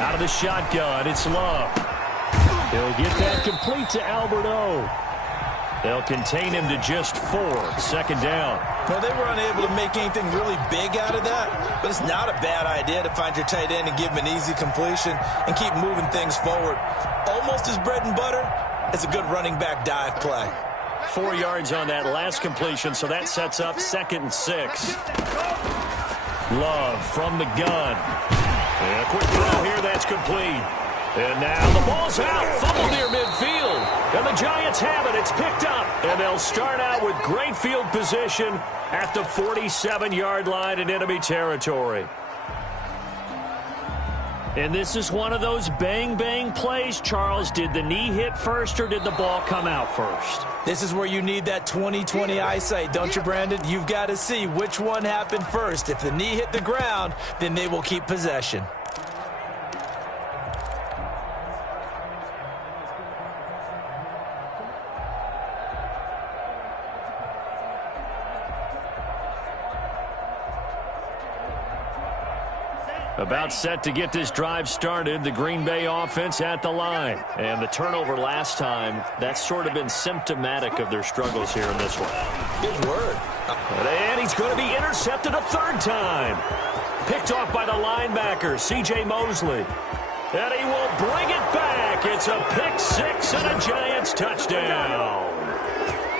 Out of the shotgun, it's Love. He'll get that complete to Albert O. They'll contain him to just 4. 2nd down. Well, they were unable to make anything really big out of that, but it's not a bad idea to find your tight end and give him an easy completion and keep moving things forward. Almost as bread and butter as a good running back dive play. 4 yards on that last completion, so that sets up 2nd and 6. Love from the gun. And a quick throw here, that's complete. And now the ball's out, fumble near midfield. And the Giants have it, it's picked up. And they'll start out with great field position at the 47-yard line in enemy territory. And this is one of those bang-bang plays, Charles. Did the knee hit first or did the ball come out first? This is where you need that 20/20 eyesight, don't you, Brandon? You've got to see which one happened first. If the knee hit the ground, then they will keep possession. About set to get this drive started, the Green Bay offense at the line. And the turnover last time, that's sort of been symptomatic of their struggles here in this one. Good word. And he's going to be intercepted a 3rd time. Picked off by the linebacker, C.J. Mosley. And he will bring it back. It's a pick 6 and a Giants touchdown.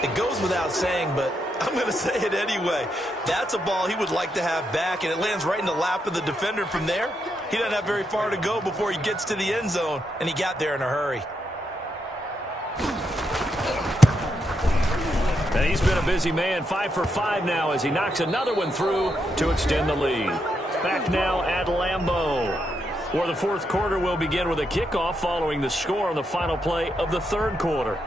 It goes without saying, but I'm going to say it anyway. That's a ball he would like to have back, and it lands right in the lap of the defender from there. He doesn't have very far to go before he gets to the end zone, and he got there in a hurry. And he's been a busy man, 5 for 5 now as he knocks another one through to extend the lead. Back now at Lambeau, where the 4th quarter will begin with a kickoff following the score on the final play of the 3rd quarter.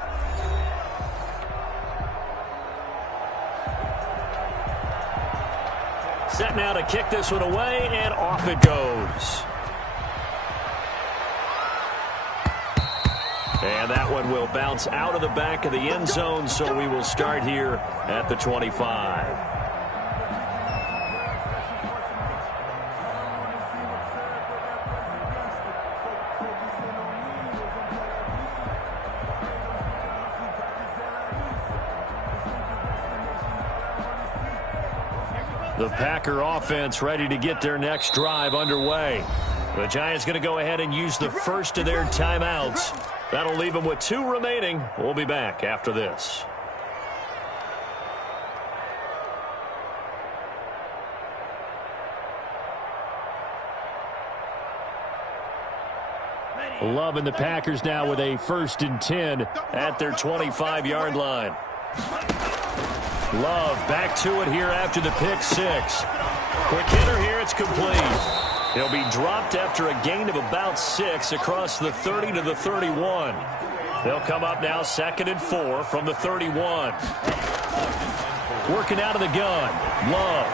Set now to kick this one away, and off it goes. And that one will bounce out of the back of the end zone, so we will start here at the 25. The Packer offense ready to get their next drive underway. The Giants going to go ahead and use the first of their timeouts. That'll leave them with 2 remaining. We'll be back after this. Love and the Packers now with a 1st and 10 at their 25-yard line. Love back to it here after the pick 6. Quick hitter here, it's complete. He'll be dropped after a gain of about 6 across the 30 to the 31. They'll come up now 2nd and 4 from the 31. Working out of the gun, Love.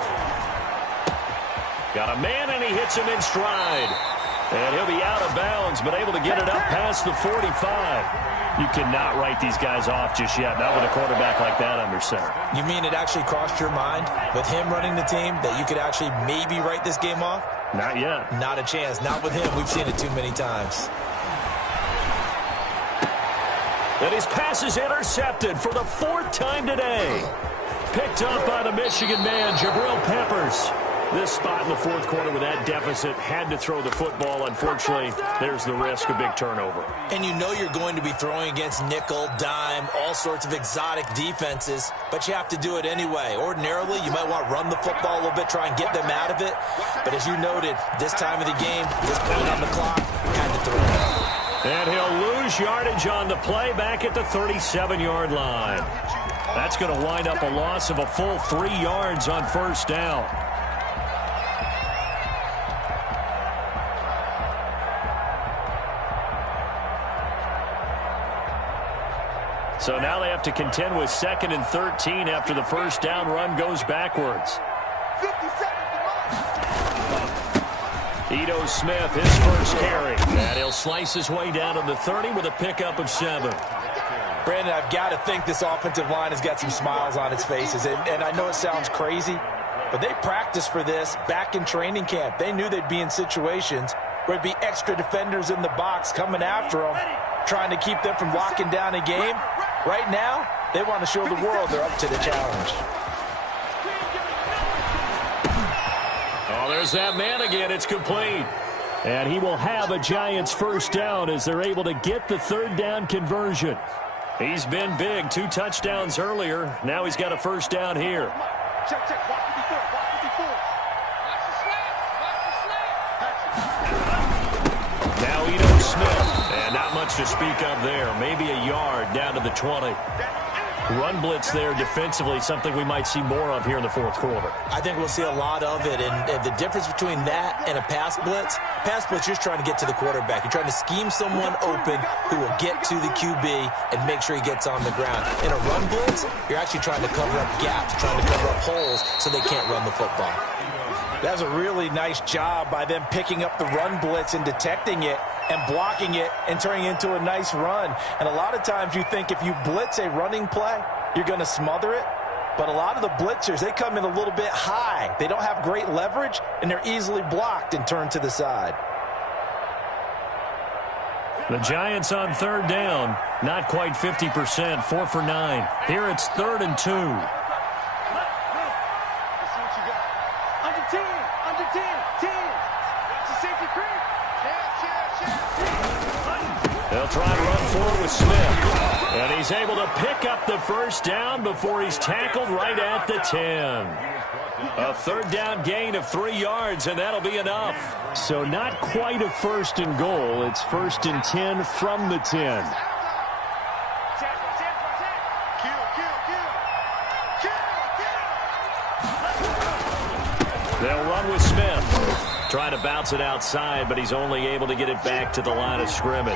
Got a man and he hits him in stride. And he'll be out of bounds, but able to get it up past the 45. You cannot write these guys off just yet, not with a quarterback like that under center. You mean it actually crossed your mind with him running the team that you could actually maybe write this game off? Not yet. Not a chance. Not with him. We've seen it too many times. And his pass is intercepted for the 4th time today. Picked up by the Michigan man, Jabril Peppers. This spot in the 4th quarter with that deficit, had to throw the football. Unfortunately, there's the risk of big turnover. And you know you're going to be throwing against nickel, dime, all sorts of exotic defenses, but you have to do it anyway. Ordinarily, you might want to run the football a little bit, try and get them out of it. But as you noted, this time of the game, this point on the clock, had to throw it. And he'll lose yardage on the play back at the 37-yard line. That's going to wind up a loss of a full 3 yards on 1st down. So now they have to contend with 2nd and 13 after the 1st down run goes backwards. Ito Smith, his first carry. And he'll slice his way down to the 30 with a pickup of 7. Brandon, I've got to think this offensive line has got some smiles on its faces. And I know it sounds crazy, but they practiced for this back in training camp. They knew they'd be in situations where it'd be extra defenders in the box coming after them, trying to keep them from locking down a game. Right now, they want to show the world they're up to the challenge. Oh, there's that man again. It's complete. And he will have a Giants 1st down as they're able to get the 3rd down conversion. He's been big. 2 touchdowns earlier. Now he's got a first down here. Check, check. Watch 54. Watch 54. Watch the slant. Watch the slant. Now Ito Smith. And not much to speak of there. Maybe a yard down to the 20. Run blitz there defensively, something we might see more of here in the fourth quarter. I think we'll see a lot of it, and the difference between that and a pass blitz, you're just trying to get to the quarterback. You're trying to scheme someone open who will get to the QB and make sure he gets on the ground. In a run blitz, you're actually trying to cover up gaps, trying to cover up holes so they can't run the football. That's a really nice job by them picking up the run blitz and detecting it and blocking it and turning it into a nice run. And a lot of times you think if you blitz a running play, you're going to smother it. But a lot of the blitzers, they come in a little bit high. They don't have great leverage, and they're easily blocked and turned to the side. The Giants on third down, not quite 50%, 4 for 9. Here it's 3rd and 2. Under 10. Under 10. 10. It's a safety creep. They'll try to run forward with Smith. And he's able to pick up the first down before he's tackled right at the 10. A third down gain of 3 yards, and that'll be enough. So not quite a first and goal. It's 1st and 10 from the 10. They'll run with Smith. Trying to bounce it outside, but he's only able to get it back to the line of scrimmage.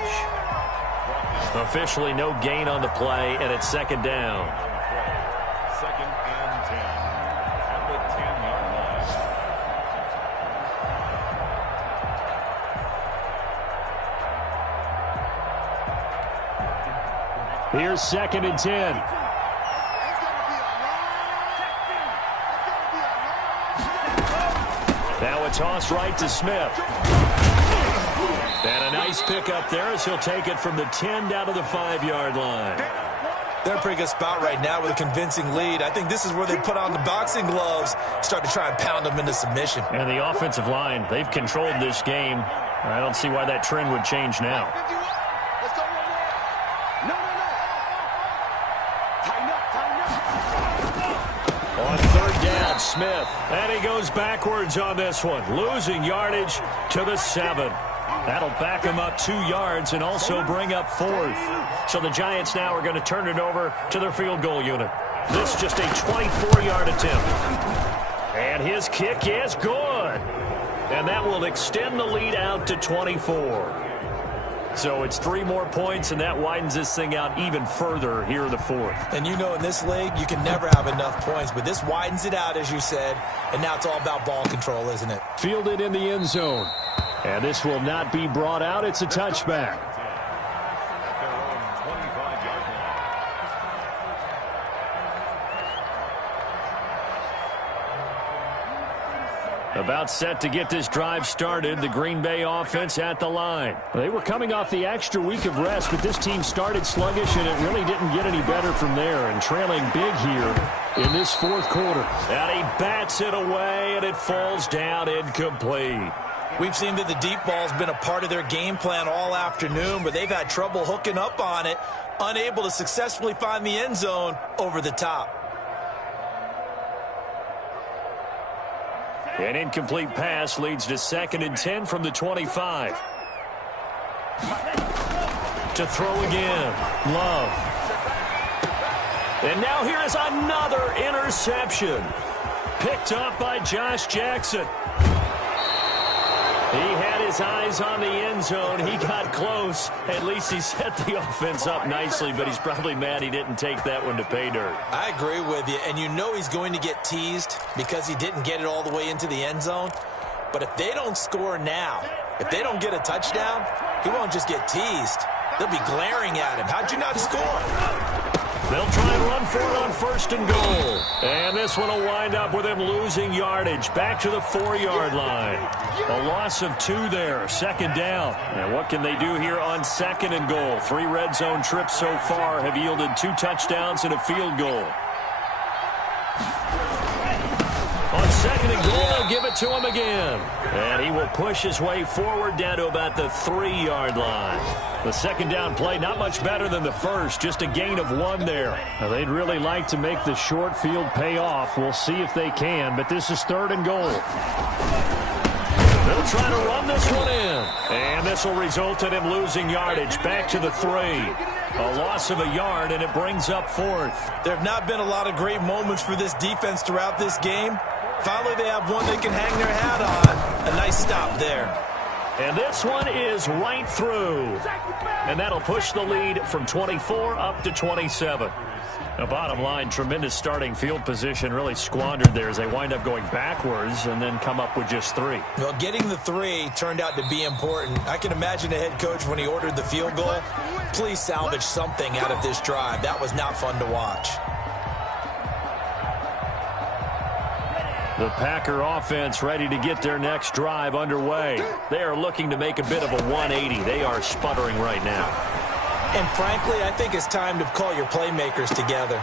Officially no gain on the play, and it's 2nd down. 2nd and 10 at the 10-yard line. Here's 2nd and 10. Now a toss right to Smith. And a nice pickup there as he'll take it from the 10 down to the 5-yard line. They're in a pretty good spot right now with a convincing lead. I think this is where they put on the boxing gloves, start to try and pound them into submission. And the offensive line, they've controlled this game. I don't see why that trend would change now. Let's go. No. Tighten up. On third down, Smith. And he goes backwards on this one, losing yardage to the 7. That'll back him up 2 yards and also bring up 4th. So the Giants now are going to turn it over to their field goal unit. This just a 24-yard attempt. And his kick is good. And that will extend the lead out to 24. So it's 3 more points, and that widens this thing out even further here in the 4th. And you know in this league, you can never have enough points, but this widens it out, as you said, and now it's all about ball control, isn't it? Fielded in the end zone. And this will not be brought out. It's a touchback. At their own 25-yard line. About set to get this drive started, the Green Bay offense at the line. They were coming off the extra week of rest, but this team started sluggish, and it really didn't get any better from there, and trailing big here in this 4th quarter. And he bats it away, and it falls down incomplete. We've seen that the deep ball's been a part of their game plan all afternoon, but they've had trouble hooking up on it, unable to successfully find the end zone over the top. An incomplete pass leads to 2nd and 10 from the 25. To throw again, Love. And now here is another interception. Picked up by Josh Jackson. He had his eyes on the end zone. He got close. At least he set the offense up nicely, but he's probably mad he didn't take that one to pay dirt. I agree with you, and you know he's going to get teased because he didn't get it all the way into the end zone. But if they don't score now, if they don't get a touchdown, he won't just get teased. They'll be glaring at him. How'd you not score? They'll try and run for it on 1st and goal. And this one will wind up with him losing yardage back to the 4-yard line. A loss of 2 there, 2nd down. And what can they do here on 2nd and goal? 3 red zone trips so far have yielded 2 touchdowns and a field goal. On 2nd and goal, they'll give it to him again. And he will push his way forward down to about the 3-yard line. The second down play, not much better than the first, just a gain of 1 there. Now, they'd really like to make the short field pay off. We'll see if they can, but this is 3rd and goal. They'll try to run this one in. And this will result in him losing yardage back to the 3. A loss of a yard, and it brings up 4th. There have not been a lot of great moments for this defense throughout this game. Finally, they have one they can hang their hat on. A nice stop there. And this one is right through. And that'll push the lead from 24 up to 27. Now, bottom line, tremendous starting field position really squandered there as they wind up going backwards and then come up with just 3. Well, getting the 3 turned out to be important. I can imagine the head coach when he ordered the field goal. Please salvage something out of this drive. That was not fun to watch. The Packer offense ready to get their next drive underway. They are looking to make a bit of a 180. They are sputtering right now. And frankly, I think it's time to call your playmakers together.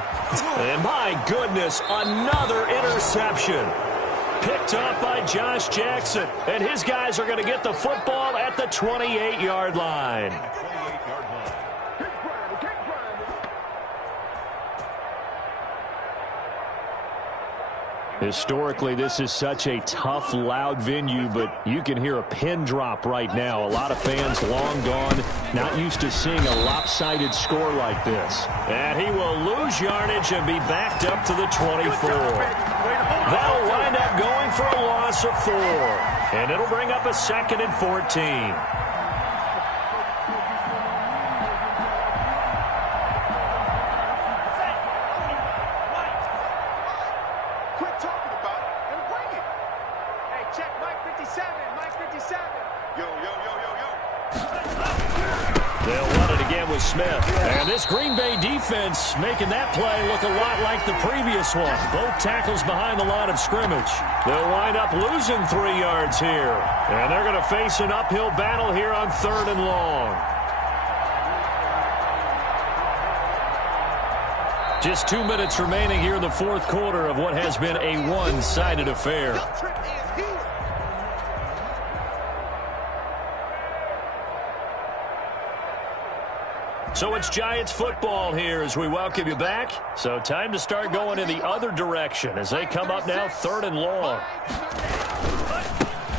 And my goodness, another interception. Picked up by Josh Jackson. And his guys are going to get the football at the 28-yard line. Historically, this is such a tough, loud venue, but you can hear a pin drop right now. A lot of fans long gone, not used to seeing a lopsided score like this. And he will lose yardage and be backed up to the 24. They'll wind up going for a loss of 4. And it'll bring up a 2nd and 14. Smith. And this Green Bay defense making that play look a lot like the previous one. Both tackles behind the line of scrimmage. They'll wind up losing 3 yards here. And they're going to face an uphill battle here on 3rd and long. Just 2 minutes remaining here in the 4th quarter of what has been a one-sided affair. So it's Giants football here as we welcome you back. So time to start going in the other direction as they come up now 3rd and long.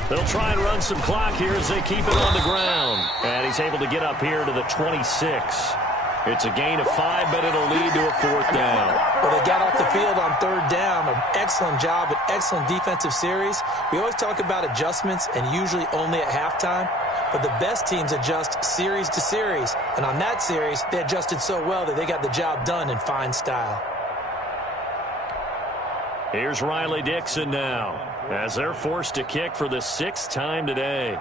They'll try and run some clock here as they keep it on the ground. And he's able to get up here to the 26. It's a gain of 5, but it'll lead to a 4th down. Well, they got off the field on 3rd down. An excellent job, an excellent defensive series. We always talk about adjustments and usually only at halftime. But the best teams adjust series to series. And on that series, they adjusted so well that they got the job done in fine style. Here's Riley Dixon now as they're forced to kick for the 6th time today.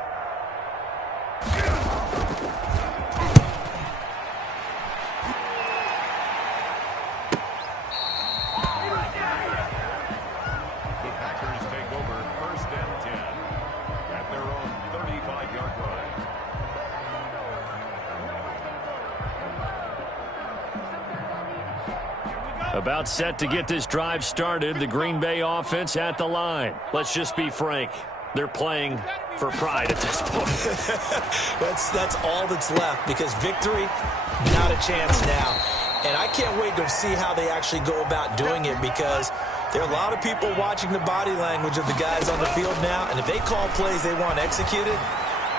About set to get this drive started. The Green Bay offense at the line. Let's just be frank. They're playing for pride at this point. That's all that's left because victory, not a chance now. And I can't wait to see how they actually go about doing it because there are a lot of people watching the body language of the guys on the field now. And if they call plays they want executed,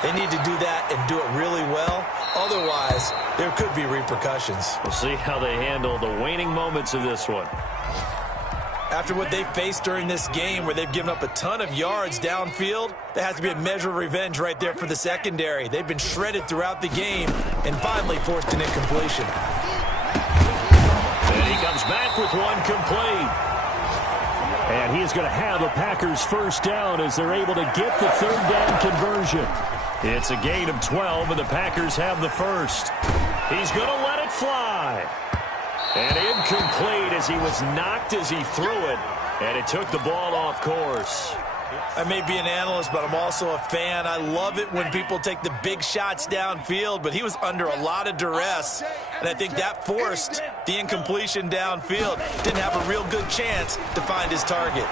they need to do that and do it really well. Otherwise, there could be repercussions. We'll see how they handle the waning moments of this one. After what they faced during this game where they've given up a ton of yards downfield, there has to be a measure of revenge right there for the secondary. They've been shredded throughout the game and finally forced an incompletion. And he comes back with one complete. And he is going to have a Packers 1st down as they're able to get the 3rd down conversion. It's a gain of 12, and the Packers have the 1st. He's going to let it fly. And incomplete as he was knocked as he threw it, and it took the ball off course. I may be an analyst, but I'm also a fan. I love it when people take the big shots downfield, but he was under a lot of duress, and I think that forced the incompletion downfield. Didn't have a real good chance to find his target.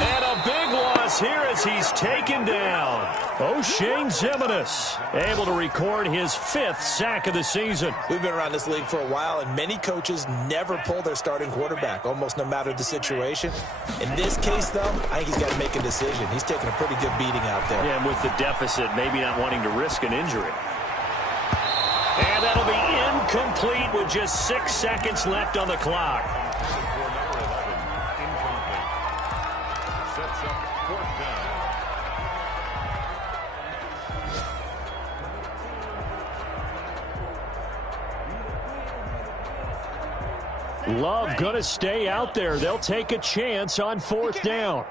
And a big loss loss here as he's taken down. O'Shane Ximines able to record his 5th sack of the season. We've been around this league for a while, and many coaches never pull their starting quarterback, almost no matter the situation. In this case, though, I think he's got to make a decision. He's taking a pretty good beating out there. Yeah, and with the deficit, maybe not wanting to risk an injury. And that'll be incomplete with just 6 seconds left on the clock. For number 11, incomplete. Sets up 4th down. Love going to stay out there. They'll take a chance on 4th down.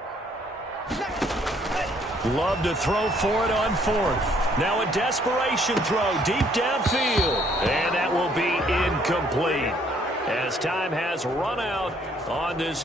Love to throw for it on 4th. Now a desperation throw deep downfield. And that will be incomplete as time has run out on this.